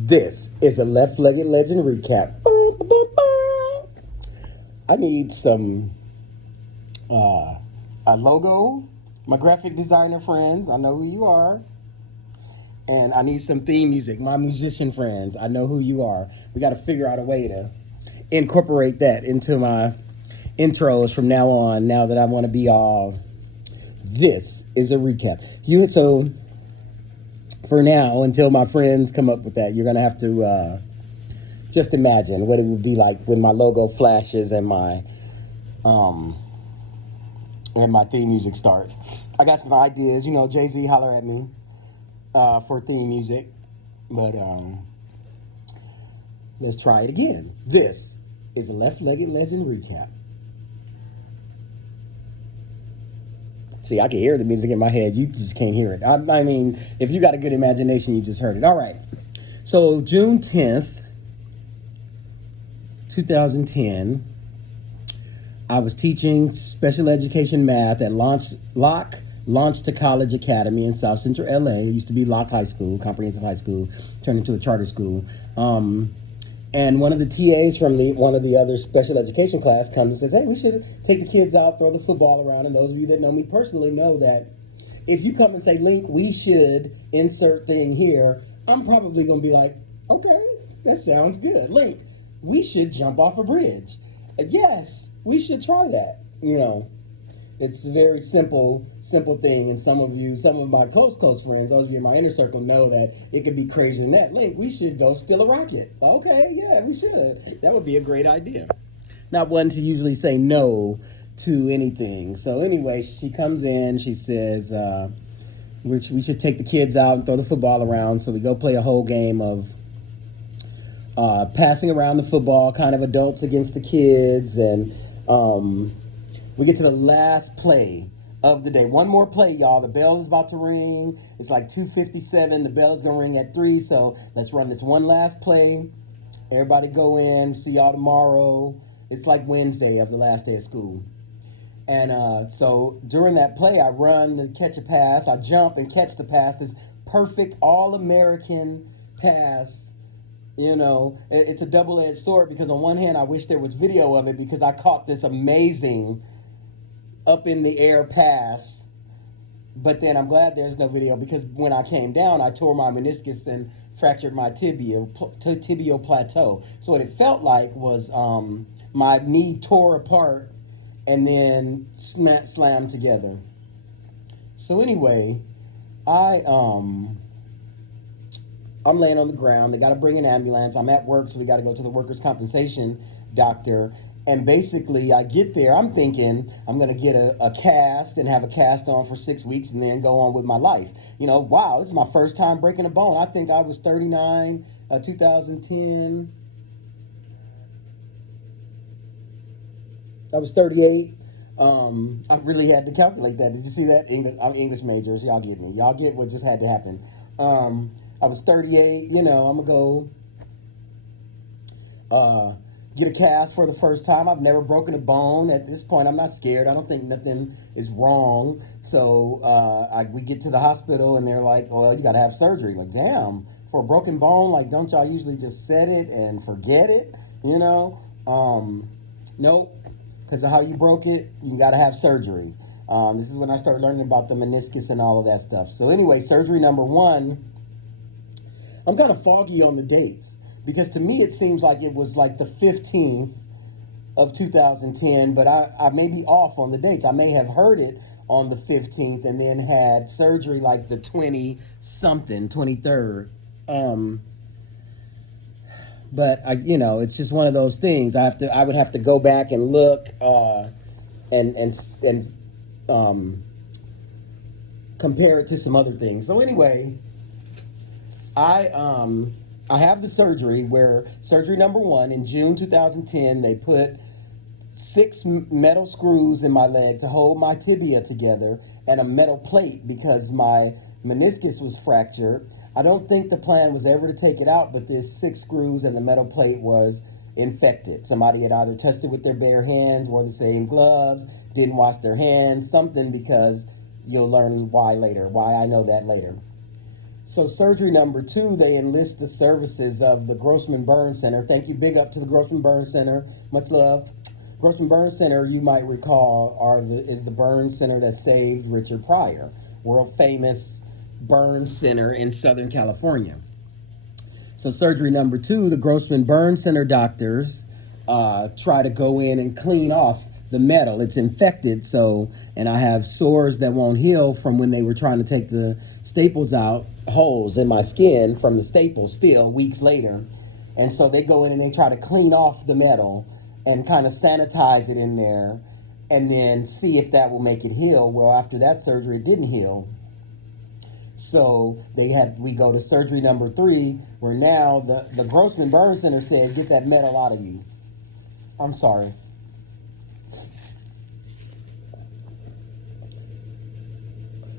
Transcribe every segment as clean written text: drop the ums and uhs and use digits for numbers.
This is a left-legged legend recap. I need some a logo. My graphic designer friends, I know who you are. And I need some theme music. My musician friends, I know who you are. We got to figure out a way to incorporate that into my intros from now on. Now that I want to be all, this is a recap. So for now, until my friends come up with that, you're gonna have to just imagine what it would be like when my logo flashes and my theme music starts. I got some ideas. Jay-Z, holler at me for theme music. But let's try it again. This is a left-legged legend recap. See, I can hear the music in my head. You just can't hear it. I mean, if you got a good imagination, you just heard it. All right. So June 10th, 2010, I was teaching special education math at Locke Launch to College Academy in South Central LA. It used to be Locke High School, comprehensive high school, turned into a charter school. And one of the TAs from one of the other special education class comes and says, hey, we should take the kids out, throw the football around. And those of you that know me personally know that if you come and say, Link, we should insert thing here, I'm probably going to be like, okay, that sounds good. Link, we should jump off a bridge. Yes, we should try that. It's a very simple thing. And some of my close friends, those of you in my inner circle know that it could be crazier than that. Link, we should go steal a rocket. Okay, yeah, we should. That would be a great idea. Not one to usually say no to anything. So anyway, she comes in, she says, we should take the kids out and throw the football around. So we go play a whole game of passing around the football, kind of adults against the kids. And we get to the last play of the day. One more play, y'all. The bell is about to ring. It's like 2:57. The bell is going to ring at 3. So let's run this one last play. Everybody go in. See y'all tomorrow. It's like Wednesday of the last day of school. And so during that play, I run to catch a pass. I jump and catch the pass. This perfect all-American pass. It's a double-edged sword because on one hand, I wish there was video of it because I caught this amazing up in the air pass. But then I'm glad there's no video because when I came down, I tore my meniscus and fractured my tibial plateau. So what it felt like was my knee tore apart and then slammed together. So anyway, I'm laying on the ground. They got to bring an ambulance. I'm at work, so we got to go to the workers' compensation doctor. And basically, I get there. I'm thinking I'm going to get a cast and have a cast on for 6 weeks and then go on with my life. Wow, this is my first time breaking a bone. I think I was 39, 2010. I was 38. I really had to calculate that. Did you see that? I'm English majors. Y'all get me. Y'all get what just had to happen. I was 38. I'm going to go get a cast for the first time. I've never broken a bone. At this point, I'm not scared. I don't think nothing is wrong. So we get to the hospital, and they're like, well, you got to have surgery. Like, damn, for a broken bone, like, don't y'all usually just set it and forget it? Nope. Because of how you broke it, you got to have surgery. This is when I started learning about the meniscus and all of that stuff. So anyway, surgery number 1, I'm kind of foggy on the dates. Because to me, it seems like it was like the 15th of 2010, but I may be off on the dates. I may have heard it on the 15th and then had surgery like the 23rd. But it's just one of those things. I would have to go back and look and compare it to some other things. So anyway, I have the surgery where surgery number 1 in June 2010, they put 6 metal screws in my leg to hold my tibia together and a metal plate because my meniscus was fractured. I don't think the plan was ever to take it out, but this 6 screws and the metal plate was infected. Somebody had either touched it with their bare hands, wore the same gloves, didn't wash their hands, something, because you'll learn why I know that later. So surgery number 2, they enlist the services of the Grossman Burn Center. Thank you, big up to the Grossman Burn Center. Much love. Grossman Burn Center, you might recall, is the burn center that saved Richard Pryor, world famous burn center in Southern California. So surgery number 2, the Grossman Burn Center doctors try to go in and clean off the metal. It's infected, and I have sores that won't heal from when they were trying to take the staples out, holes in my skin from the staples still weeks later. And so they go in and they try to clean off the metal and kind of sanitize it in there and then see if that will make it heal. Well, after that surgery, it didn't heal. So we go to surgery number 3, where now the Grossman Burn Center said, get that metal out of you. I'm sorry.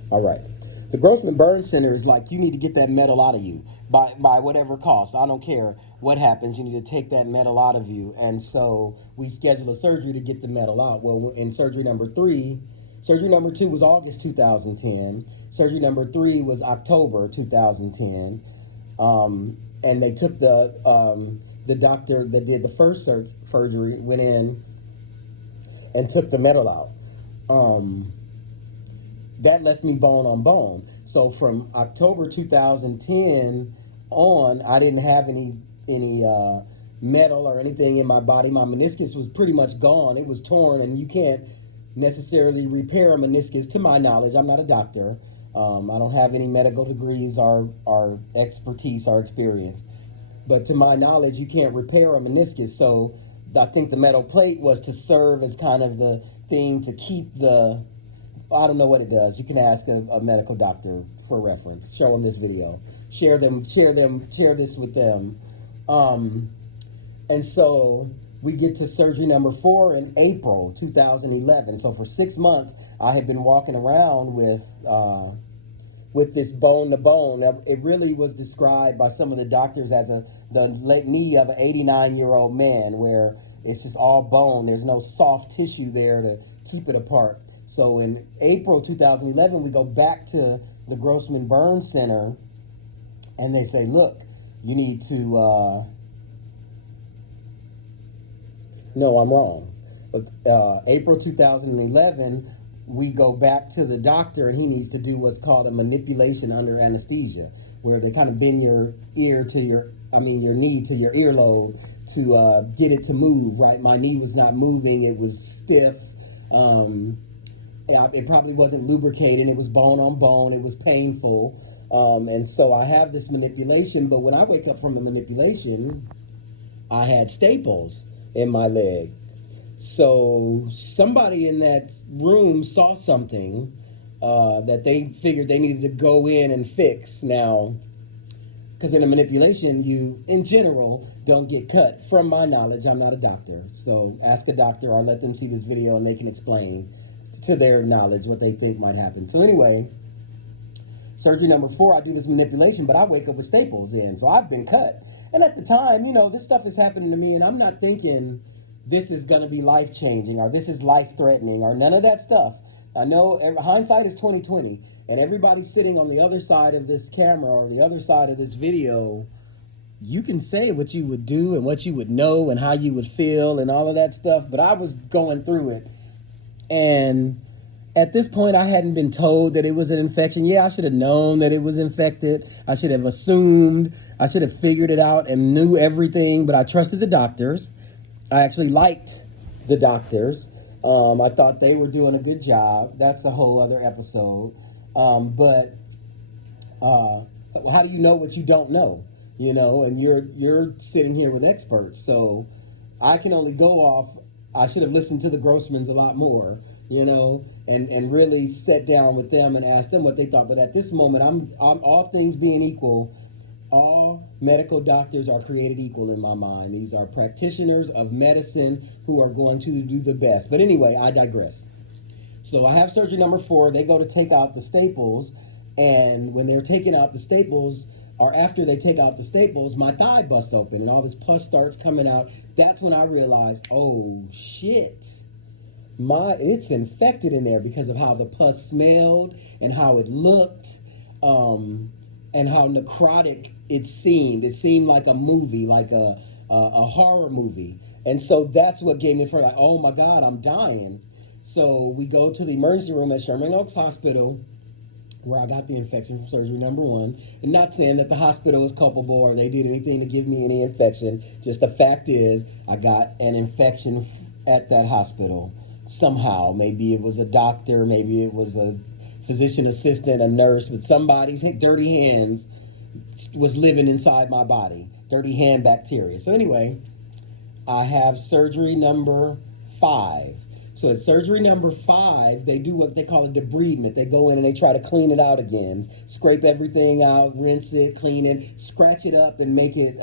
All right. The Grossman Burn Center is like, you need to get that metal out of you by whatever cost. I don't care what happens. You need to take that metal out of you. And so we schedule a surgery to get the metal out. Well, in surgery number 3, surgery number 2 was August 2010. Surgery number 3 was October 2010. And they took the doctor that did the first surgery, went in and took the metal out. That left me bone on bone. So from October 2010 on, I didn't have any metal or anything in my body. My meniscus was pretty much gone. It was torn, and you can't necessarily repair a meniscus, to my knowledge. I'm not a doctor. I don't have any medical degrees or expertise or experience. But to my knowledge, you can't repair a meniscus. So I think the metal plate was to serve as kind of the thing to keep the... I don't know what it does. You can ask a medical doctor for reference. Show them this video. Share this with them. And so we get to surgery number 4 in April 2011. So for 6 months, I had been walking around with this bone to bone. It really was described by some of the doctors as the knee of an 89-year-old man, where it's just all bone. There's no soft tissue there to keep it apart. So in April 2011, we go back to the Grossman Burn Center, and they say, look, you need to... No, I'm wrong. But April 2011, we go back to the doctor, and he needs to do what's called a manipulation under anesthesia, where they kind of bend your knee to your earlobe to get it to move, right? My knee was not moving. It was stiff. It probably wasn't lubricating. It was bone on bone. It was painful. And so I have this manipulation, but when I wake up from the manipulation, I had staples in my leg. So somebody in that room saw something that they figured they needed to go in and fix. Now, because in a manipulation, you, in general, don't get cut. From my knowledge, I'm not a doctor. So ask a doctor or let them see this video and they can explain to their knowledge what they think might happen. So anyway, surgery number 4, I do this manipulation, but I wake up with staples in. So I've been cut. And at the time, this stuff is happening to me, and I'm not thinking this is going to be life-changing or this is life-threatening or none of that stuff. I know hindsight is 20/20, and everybody sitting on the other side of this camera or the other side of this video, you can say what you would do and what you would know and how you would feel and all of that stuff, but I was going through it. And at this point, I hadn't been told that it was an infection. Yeah, I should have known that it was infected. I should have assumed. I should have figured it out and knew everything, but I trusted the doctors. I actually liked the doctors. I thought they were doing a good job. That's a whole other episode. But how do you know what you don't know? And you're sitting here with experts. So I can only go off. I should have listened to the Grossmans a lot more, and really sat down with them and asked them what they thought. But at this moment, I'm all things being equal, all medical doctors are created equal in my mind. These are practitioners of medicine who are going to do the best. But anyway, I digress. So I have surgery number 4. They go to take out the staples. And when they're taking out the staples, or after they take out the staples, my thigh busts open and all this pus starts coming out. That's when I realized, oh shit, it's infected in there because of how the pus smelled and how it looked. and how necrotic it seemed. It seemed like a movie, like a horror movie. And so that's what gave me for like, oh my God, I'm dying. So we go to the emergency room at Sherman Oaks Hospital, where I got the infection from surgery number one. And not saying that the hospital is culpable or they did anything to give me any infection. Just the fact is, I got an infection at that hospital somehow. Maybe it was a doctor, maybe it was a physician assistant, a nurse, but somebody's dirty hands was living inside my body. Dirty hand bacteria. So anyway, I have surgery number 5. So at surgery number 5, they do what they call a debridement. They go in and they try to clean it out again, scrape everything out, rinse it, clean it, scratch it up, and make it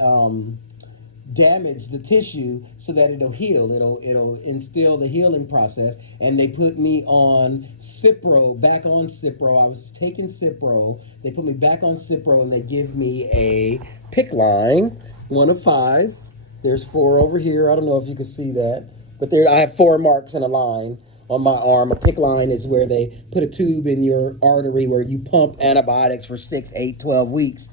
damage the tissue so that it'll heal. It'll instill the healing process. And they put me on Cipro, back on Cipro. I was taking Cipro. They put me back on Cipro and they give me a PICC line, 1 of 5. There's 4 over here. I don't know if you can see that, but there I have 4 marks in a line on my arm. A PICC line is where they put a tube in your artery where you pump antibiotics for 6, 8, 12 weeks.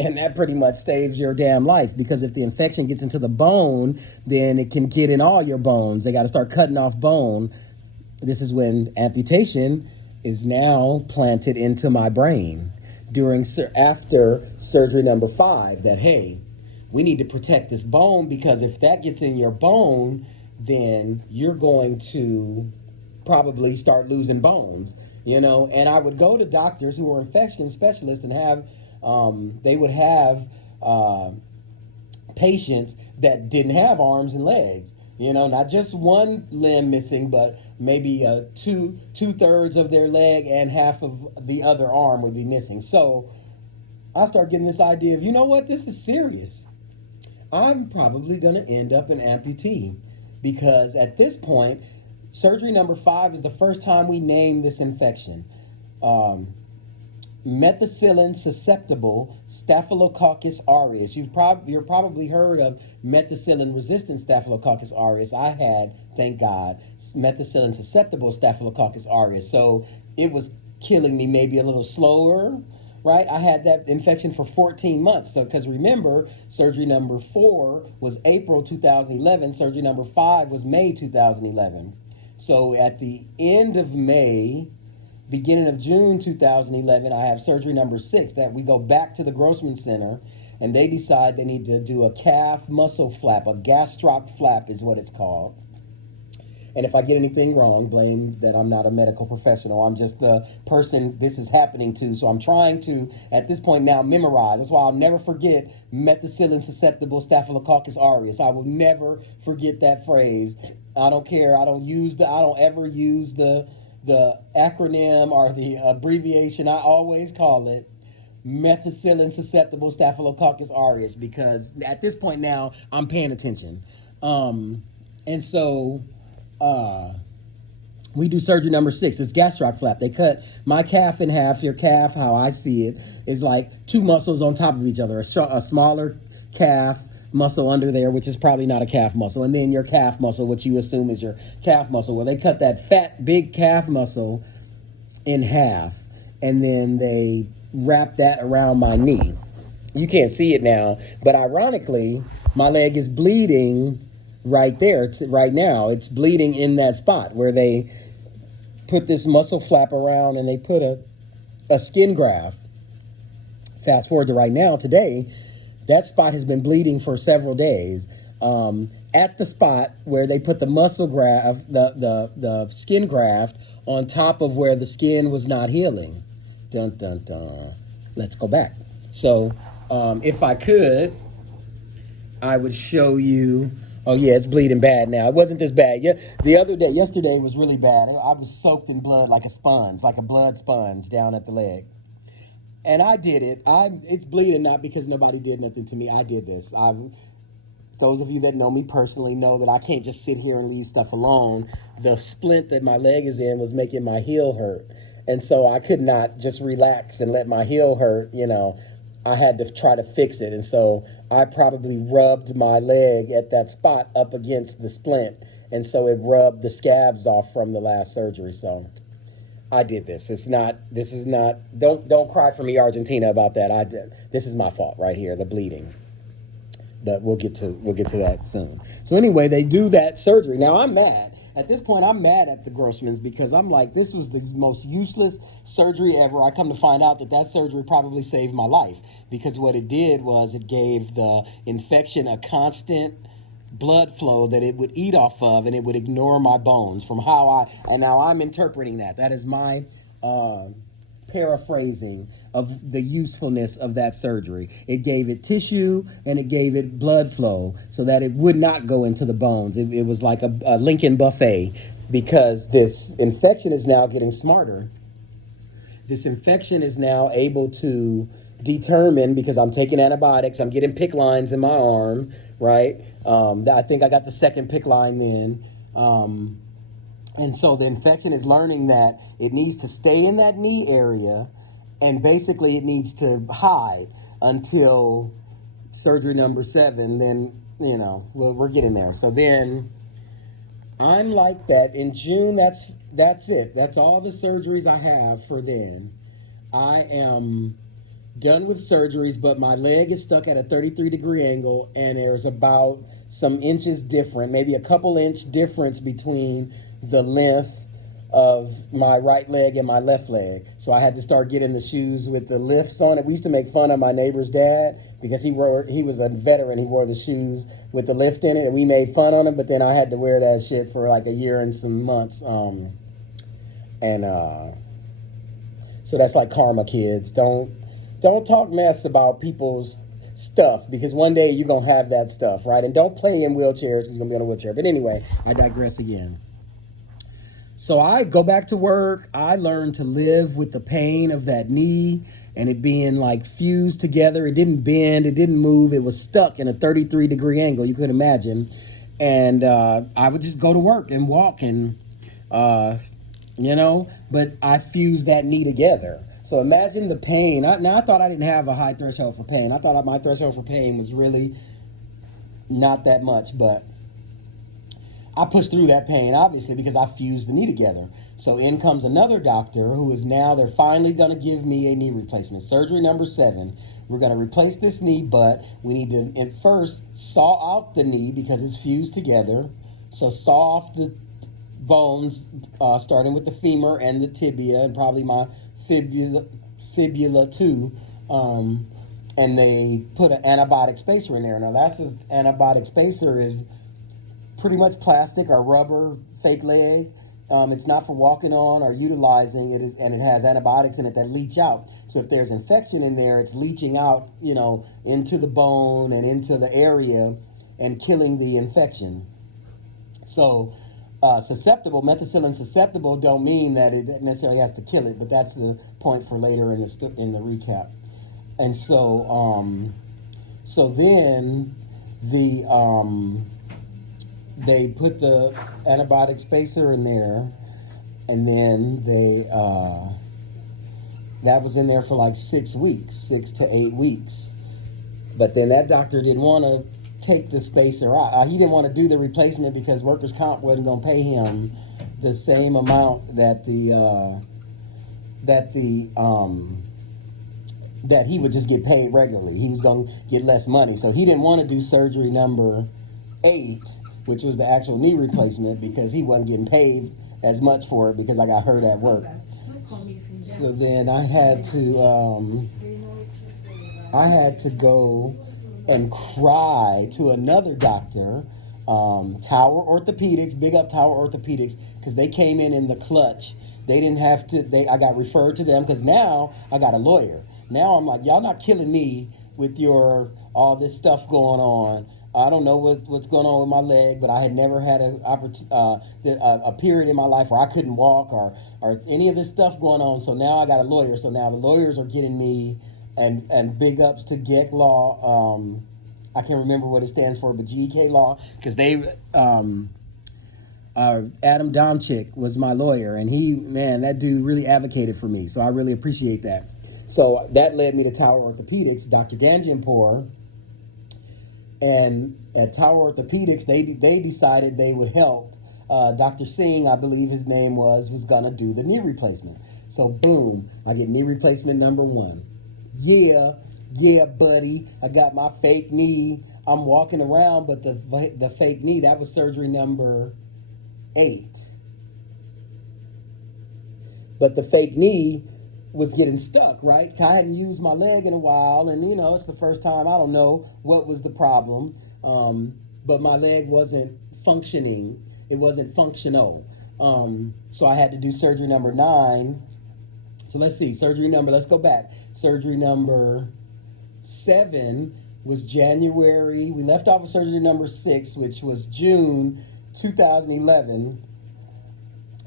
And that pretty much saves your damn life, because if the infection gets into the bone, then it can get in all your bones. They got to start cutting off bone. This is when amputation is now planted into my brain after surgery number 5, that, hey, we need to protect this bone, because if that gets in your bone, then you're going to probably start losing bones, And I would go to doctors who were infection specialists and they would have patients that didn't have arms and legs, not just one limb missing, but maybe two-thirds of their leg and half of the other arm would be missing. So I start getting this idea of, you know what, this is serious. I'm probably going to end up an amputee, because at this point, surgery number 5 is the first time we name this infection. Methicillin susceptible Staphylococcus aureus. You've probably heard of methicillin resistant Staphylococcus aureus. I had, thank God, methicillin susceptible Staphylococcus aureus. So it was killing me maybe a little slower, right? I had that infection for 14 months. So, because remember, surgery number 4 was April 2011. Surgery number 5 was May 2011. So at the end of May, beginning of June 2011, I have surgery number 6, that we go back to the Grossman Center, and they decide they need to do a calf muscle flap, a gastroc flap is what it's called. And if I get anything wrong, blame that I'm not a medical professional. I'm just the person this is happening to. So I'm trying to, at this point now, memorize. That's why I'll never forget methicillin susceptible Staphylococcus aureus. I will never forget that phrase. I don't care. I don't ever use the acronym or the abbreviation. I always call it methicillin susceptible Staphylococcus aureus, because at this point now I'm paying attention. And so we do surgery number 6, this gastroc flap. They cut my calf in half. Your calf, how I see it, is like 2 muscles on top of each other. A smaller calf muscle under there, which is probably not a calf muscle, and then your calf muscle, which you assume is your calf muscle. Well, they cut that fat, big calf muscle in half, and then they wrap that around my knee. You can't see it now, but ironically, my leg is bleeding right there. Right now, it's bleeding in that spot where they put this muscle flap around and they put a skin graft. Fast forward to right now, today, that spot has been bleeding for several days. At the spot where they put the muscle graft, the skin graft on top of where the skin was not healing. Dun, dun, dun. Let's go back. So if I could, I would show you. Oh, yeah, it's bleeding bad now. It wasn't this bad. Yeah, yesterday was really bad. I was soaked in blood like a sponge, like a blood sponge down at the leg. And I did it. It's bleeding not because nobody did nothing to me. I did this. Those of you that know me personally know that I can't just sit here and leave stuff alone. The splint that my leg is in was making my heel hurt. And so I could not just relax and let my heel hurt, I had to try to fix it. And so I probably rubbed my leg at that spot up against the splint. And so it rubbed the scabs off from the last surgery. So I did this. It's not. This is not. Don't cry for me, Argentina, about that. I did. This is my fault right here. The bleeding. But we'll get to that soon. So anyway, they do that surgery. Now I'm mad. At this point, I'm mad at the Grossmans because I'm like, this was the most useless surgery ever. I come to find out that that surgery probably saved my life because what it did was it gave the infection a constant blood flow that it would eat off of and it would ignore my bones from how and now I'm interpreting that. That is my paraphrasing of the usefulness of that surgery. It gave it tissue and it gave it blood flow so that it would not go into the bones. It was like a Lincoln buffet because this infection is now getting smarter. This infection is now able to determine, because I'm taking antibiotics, I'm getting PICC lines in my arm, right? I think I got the second PICC line then. And so the infection is learning that it needs to stay in that knee area and basically it needs to hide until surgery number 7. Then, we're getting there. So then I'm like that. In June, that's it. That's all the surgeries I have for then. I am done with surgeries, but my leg is stuck at a 33-degree angle, and there's about some inches different, maybe a couple inch difference between the length of my right leg and my left leg. So I had to start getting the shoes with the lifts on it. We used to make fun of my neighbor's dad because he was a veteran. He wore the shoes with the lift in it, and we made fun on him. But then I had to wear that shit for like a year and some months. So that's like karma, kids. Don't talk mess about people's stuff because one day you're going to have that stuff, right? And don't play in wheelchairs because you're going to be on a wheelchair. But anyway, I digress again. So I go back to work. I learned to live with the pain of that knee and it being like fused together. It didn't bend. It didn't move. It was stuck in a 33-degree angle. You could imagine. And I would just go to work and walk and, but I fused that knee together. So imagine the pain. I thought I didn't have a high threshold for pain. I thought my threshold for pain was really not that much, but I pushed through that pain, obviously, because I fused the knee together. So in comes another doctor who is now, they're finally going to give me a knee replacement. Surgery number 7. We're going to replace this knee, but we need to at first saw out the knee because it's fused together. So saw off the bones, starting with the femur and the tibia and probably my fibula too. And they put an antibiotic spacer in there. Now that's an antibiotic spacer is pretty much plastic or rubber fake leg. It's not for walking on or utilizing it, and it has antibiotics in it that leach out. So if there's infection in there, it's leaching out, into the bone and into the area and killing the infection. So methicillin susceptible don't mean that it necessarily has to kill it, but that's the point for later in the recap. And so then they put the antibiotic spacer in there, and then that was in there for like 6 weeks, 6 to 8 weeks. But then that doctor didn't want to take the spacer out. He didn't want to do the replacement because workers' comp wasn't going to pay him the same amount that he would just get paid regularly. He was going to get less money. So he didn't want to do surgery number 8, which was the actual knee replacement, because he wasn't getting paid as much for it because I got hurt at work. So then I had to go and cry to another doctor, Tower Orthopedics, big up Tower Orthopedics, because they came in the clutch. They didn't have to, I got referred to them because now I got a lawyer. Now I'm like, y'all not killing me with all this stuff going on. I don't know what's going on with my leg, but I had never had a period in my life where I couldn't walk or any of this stuff going on. So now I got a lawyer. So now the lawyers are getting me, and big ups to GEC Law. I can't remember what it stands for, but GEK Law, because Adam Domchick was my lawyer, and that dude really advocated for me. So I really appreciate that. So that led me to Tower Orthopedics, Dr. Ganjianpour. And at Tower Orthopedics, they decided they would help Dr. Singh, I believe his name was gonna do the knee replacement. So boom, I get knee replacement number 1. Yeah, yeah, buddy. I got my fake knee. I'm walking around, but the fake knee, that was surgery number 8. But the fake knee was getting stuck, right? I hadn't used my leg in a while, and it's the first time. I don't know what was the problem, but my leg wasn't functioning. It wasn't functional. So I had to do surgery number 9. So let's see, let's go back. Surgery number 7 was January. We left off with surgery number 6, which was June 2011.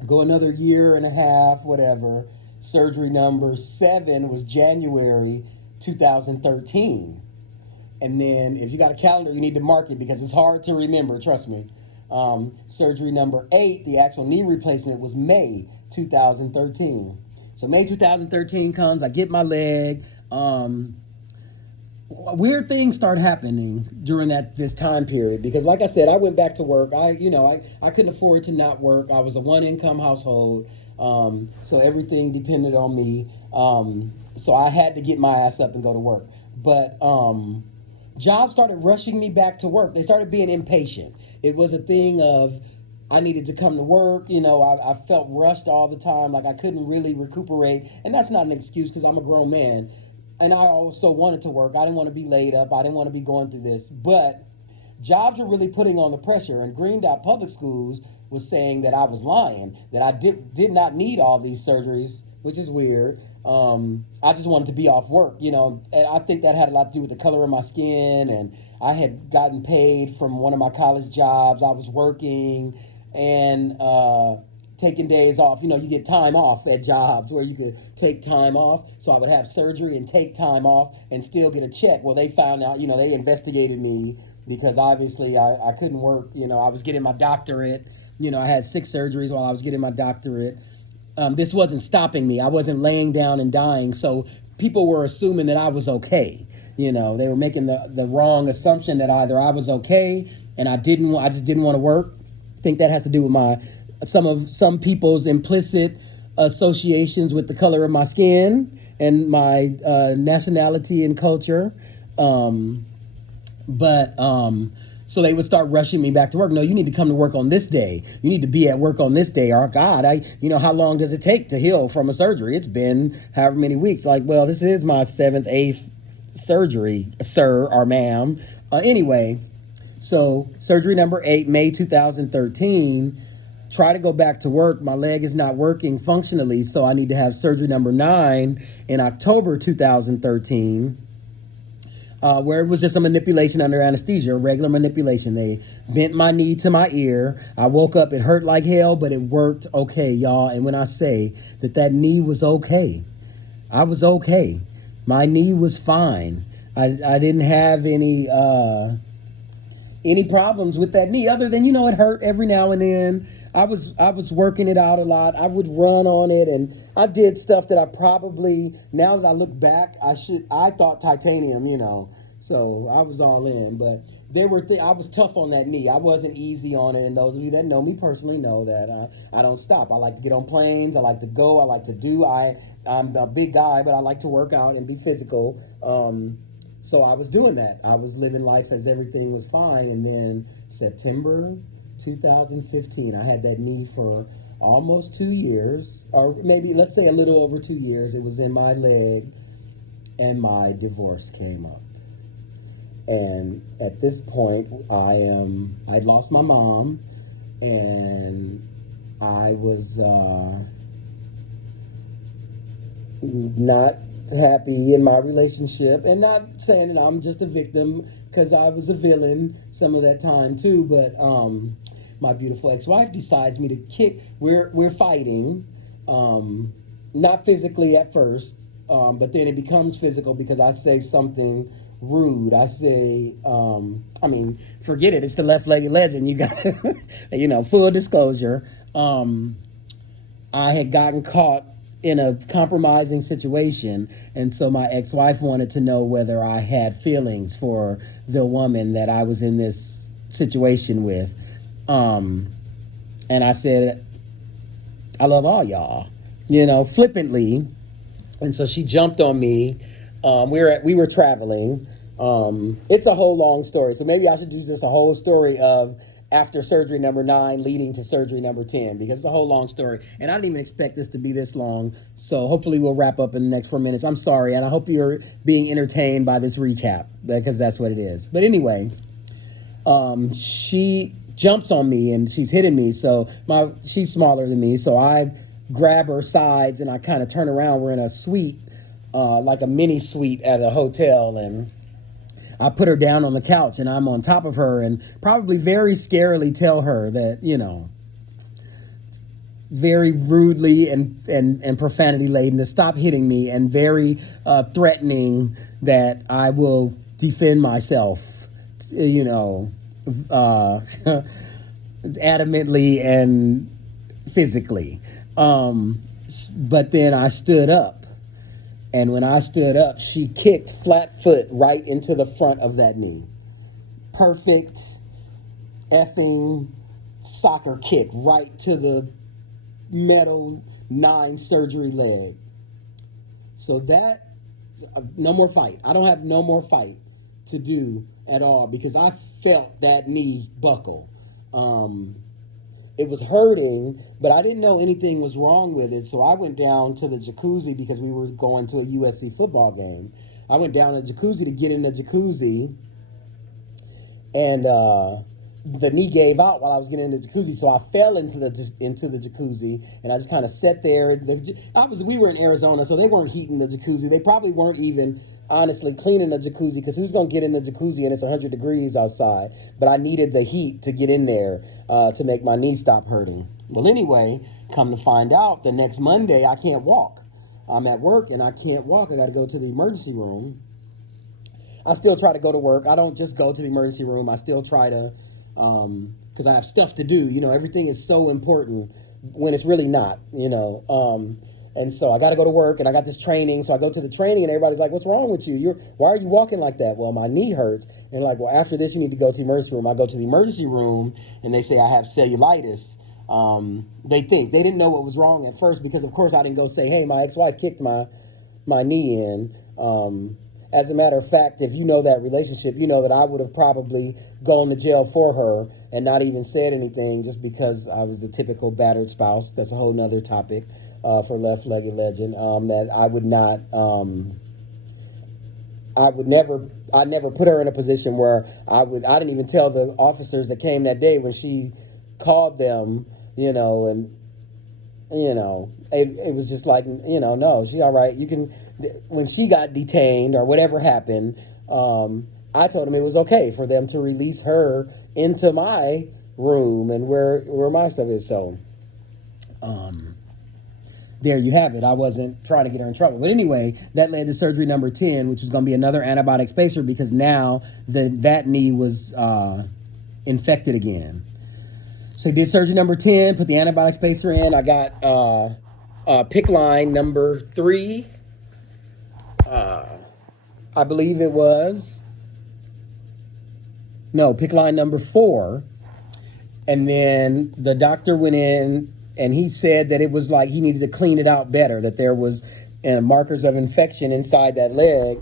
Go another year and a half, whatever. Surgery number 7 was January 2013. And then if you got a calendar, you need to mark it because it's hard to remember, trust me. Surgery number 8, the actual knee replacement, was May 2013. So May 2013 comes, I get my leg. Weird things start happening during this time period because, like I said, I went back to work. I couldn't afford to not work. I was a 1-income household, so everything depended on me. So I had to get my ass up and go to work. But jobs started rushing me back to work. They started being impatient. It was a thing of I needed to come to work. I felt rushed all the time, like I couldn't really recuperate. And that's not an excuse because I'm a grown man. And I also wanted to work. I didn't want to be laid up. I didn't want to be going through this. But jobs were really putting on the pressure. And Green Dot Public Schools was saying that I was lying, that I did not need all these surgeries, which is weird. I just wanted to be off work, and I think that had a lot to do with the color of my skin. And I had gotten paid from one of my college jobs. I was working and taking days off. You get time off at jobs where you could take time off. So I would have surgery and take time off and still get a check. Well, they found out, they investigated me because obviously I couldn't work. I was getting my doctorate. I had 6 surgeries while I was getting my doctorate. This wasn't stopping me. I wasn't laying down and dying. So people were assuming that I was okay. They were making the wrong assumption that either I was okay and I just didn't want to work. I think that has to do with some people's implicit associations with the color of my skin and my nationality and culture. So they would start rushing me back to work. No, you need to come to work on this day. You need to be at work on this day. Or God, how long does it take to heal from a surgery? It's been however many weeks. Like, well, this is my 7th, 8th surgery, sir or ma'am. Anyway, so surgery number 8, May 2013. Try to go back to work. My leg is not working functionally, so I need to have surgery number 9 in October 2013. Where it was just a manipulation under anesthesia, regular manipulation. They bent my knee to my ear. I woke up, it hurt like hell, but it worked okay, y'all. And when I say that knee was okay, I was okay. My knee was fine. I didn't have any problems with that knee other than, it hurt every now and then. I was working it out a lot. I would run on it, and I did stuff that I probably, now that I look back, I thought titanium, so I was all in. But I was tough on that knee. I wasn't easy on it, and those of you that know me personally know that I don't stop. I like to get on planes. I like to go. I like to do. I'm a big guy, but I like to work out and be physical. So I was doing that. I was living life as everything was fine, and then September 2015, I had that knee for almost 2 years, or maybe let's say a little over 2 years. It was in my leg, and my divorce came up. And at this point, I'd lost my mom, and I was not happy in my relationship, and not saying that I'm just a victim, because I was a villain some of that time too. But my beautiful ex-wife decides me to kick. We're fighting, not physically at first, but then it becomes physical because I say something rude. I say, forget it. It's the left-legged legend. You got, full disclosure. I had gotten caught in a compromising situation, and so my ex-wife wanted to know whether I had feelings for the woman that I was in this situation with. And And I said, I love all y'all, flippantly. And so she jumped on me. We were traveling. It's a whole long story. So maybe I should do just a whole story of after surgery number 9 leading to surgery number 10, because it's a whole long story. And I didn't even expect this to be this long. So hopefully we'll wrap up in the next 4 minutes. I'm sorry. And I hope you're being entertained by this recap, because that's what it is. But anyway, she jumps on me and she's hitting me. So she's smaller than me. So I grab her sides and I kind of turn around. We're in a suite, like a mini suite at a hotel, and I put her down on the couch and I'm on top of her and probably very scarily tell her that, very rudely and profanity laden, to stop hitting me, and very threatening that I will defend myself, adamantly and physically. But then I stood up. And when I stood up, she kicked flat foot right into the front of that knee. Perfect effing soccer kick right to the metal 9 surgery leg. So that, no more fight. I don't have no more fight to do at all, because I felt that knee buckle. It was hurting, but I didn't know anything was wrong with it. So I went down to the jacuzzi, because we were going to a USC football game. I went down to the jacuzzi to get in the jacuzzi, and the knee gave out while I was getting in the jacuzzi. So I fell into the jacuzzi, and I just kind of sat there. We were in Arizona, so they weren't heating the jacuzzi. They probably weren't even honestly cleaning the jacuzzi, because who's going to get in the jacuzzi and it's 100 degrees outside? But I needed the heat to get in there to make my knee stop hurting. Well, anyway, come to find out, the next Monday I can't walk. I'm at work and I can't walk. I got to go to the emergency room. I still try to go to work. I don't just go to the emergency room. I still try to, because I have stuff to do. Everything is so important when it's really not, And so I got to go to work, and I got this training. So I go to the training, and everybody's like, "What's wrong with you? Why are you walking like that?" Well, my knee hurts. And like, well, after this, you need to go to the emergency room. I go to the emergency room, and they say I have cellulitis. They didn't know what was wrong at first, because of course I didn't go say, "Hey, my ex-wife kicked my knee in." As a matter of fact, if you know that relationship, you know that I would have probably gone to jail for her and not even said anything, just because I was a typical battered spouse. That's a whole nother topic. For Left-Legged Legend, that I would not, I never put her in a position where I didn't even tell the officers that came that day when she called them, and, it was just like, no, she all right. You can, when she got detained or whatever happened, I told them it was okay for them to release her into my room and where my stuff is. So, there you have it. I wasn't trying to get her in trouble. But anyway, that led to surgery number 10, which was going to be another antibiotic spacer, because now that knee was infected again. So they did surgery number 10, put the antibiotic spacer in. I got PICC line number 3. I believe it was. No, PICC line number 4. And then the doctor went in, and he said that it was like he needed to clean it out better, that there was markers of infection inside that leg,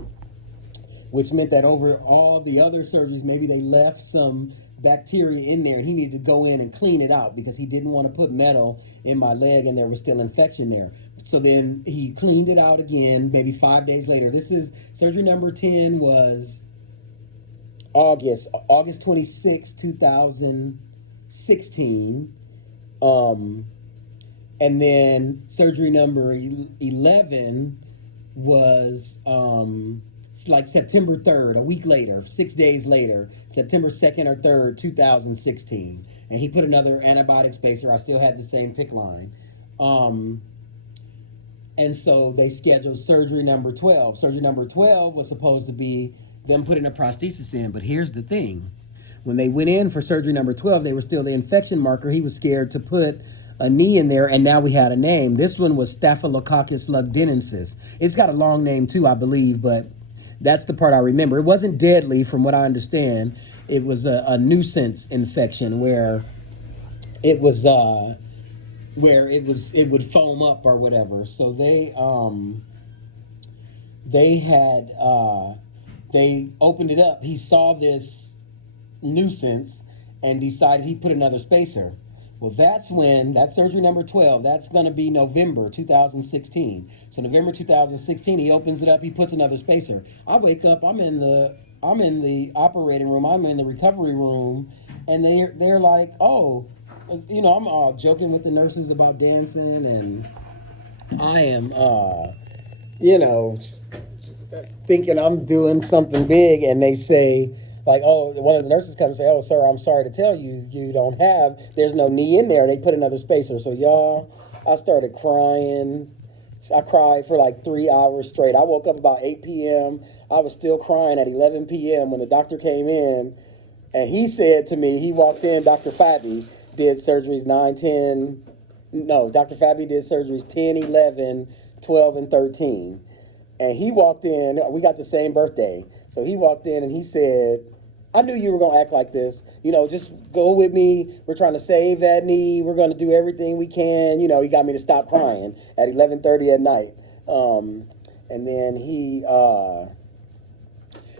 which meant that over all the other surgeries, maybe they left some bacteria in there, and he needed to go in and clean it out, because he didn't want to put metal in my leg and there was still infection there. So then he cleaned it out again, maybe 5 days later. This is surgery number 10 was August 26, 2016. And then surgery number 11 was like September 3rd, a week later, 6 days later, September 2nd or 3rd, 2016. And he put another antibiotic spacer. I still had the same PICC line. And so they scheduled surgery number 12. Surgery number 12 was supposed to be them putting a prosthesis in. But here's the thing. When they went in for surgery number 12, they were still the infection marker. He was scared to put a knee in there, and now we had a name. This one was Staphylococcus lugdunensis. It's got a long name too, I believe, but that's the part I remember. It wasn't deadly from what I understand. It was a nuisance infection where it was where it would foam up or whatever. So they had they opened it up. He saw this nuisance and decided he put another spacer. Well, that's surgery number 12. That's going to be November 2016. So November 2016, he opens it up. He puts another spacer. I wake up. I'm in the operating room. I'm in the recovery room, and they're like, oh, I'm all joking with the nurses about dancing, and I am, thinking I'm doing something big, and they say, like, oh, one of the nurses comes and say, oh, sir, I'm sorry to tell you, there's no knee in there. They put another spacer. So, y'all, I started crying. I cried for like 3 hours straight. I woke up about 8 p.m. I was still crying at 11 p.m. when the doctor came in, and he said to me, he walked in, Dr. Fabi did surgeries 9, 10, no, Dr. Fabi did surgeries 10, 11, 12, and 13. And he walked in, we got the same birthday. So he walked in and he said, I knew you were going to act like this. Just go with me. We're trying to save that knee. We're going to do everything we can. He got me to stop crying at 11:30 at night. And then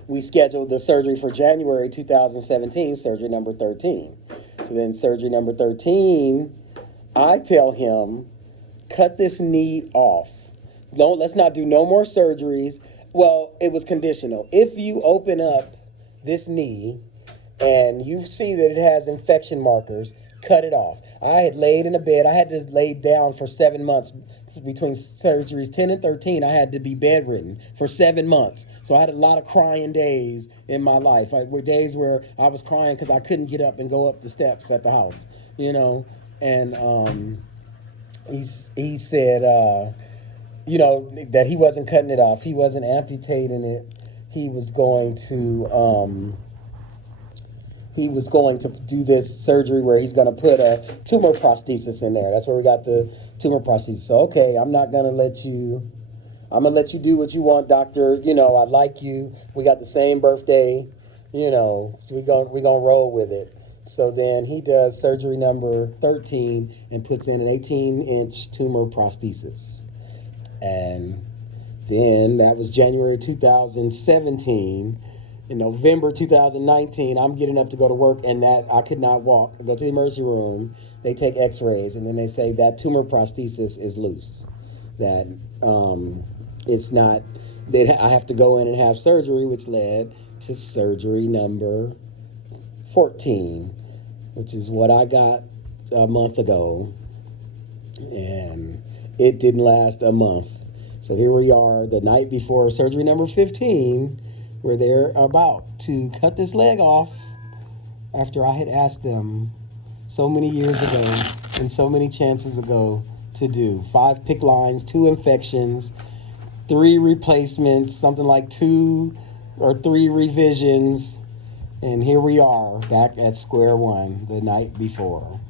we scheduled the surgery for January 2017, surgery number 13. So then surgery number 13, I tell him, cut this knee off. Let's not do no more surgeries. Well, it was conditional. If you open up this knee and you see that it has infection markers, cut it off. I had laid in a bed. I had to lay down for 7 months between surgeries 10 and 13. I had to be bedridden for 7 months. So I had a lot of crying days in my life. Were days where I was crying because I couldn't get up and go up the steps at the house, And he said, that he wasn't cutting it off. He wasn't amputating it. He was going to do this surgery where he's going to put a tumor prosthesis in there. That's where we got the tumor prosthesis. So, okay, I'm going to let you do what you want, doctor. I like you. We got the same birthday. We're going to roll with it. So then he does surgery number 13 and puts in an 18-inch tumor prosthesis. And then that was January 2017. In November 2019, I'm getting up to go to work, and that I could not walk. I go to the emergency room. They take x-rays, and then they say that tumor prosthesis is loose. That it's not, I have to go in and have surgery, which led to surgery number 14, which is what I got a month ago. And it didn't last a month. So here we are the night before surgery number 15, where they're about to cut this leg off after I had asked them so many years ago and so many chances ago to do 5 PICC lines, 2 infections, 3 replacements, something like 2 or 3 revisions. And here we are back at square one the night before.